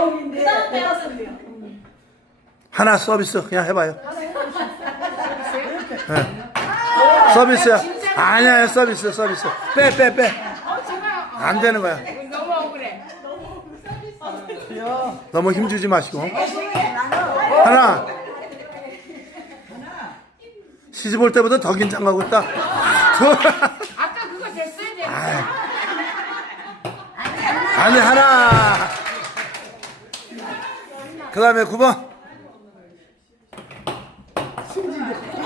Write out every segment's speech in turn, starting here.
번의 경험인데 그다음 내봤습니다. 하나 서비스 그냥 해봐요. 네. 서비스야. 아니야 서비스 서비스. 빼 빼 빼. 안 되는 거야. 너무 억울해. 너무 힘주지 마시고. 하나. 시집 올 때보다 더 긴장하고 있다. 둘. 아까 그거 됐어야 돼. 아니 하나. 그 다음에 9번.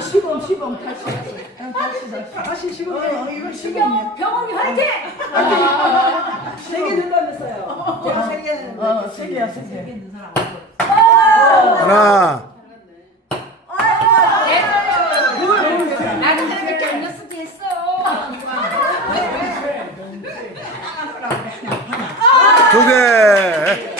시범 시범 다시 다시 다시 시범 어, 이거 시범이야 병원이 화이팅! 세개 된다면서요. 제가 세 개. 어 세 개야 세개 하나. 나는 그렇게 안때 했어. 두 개.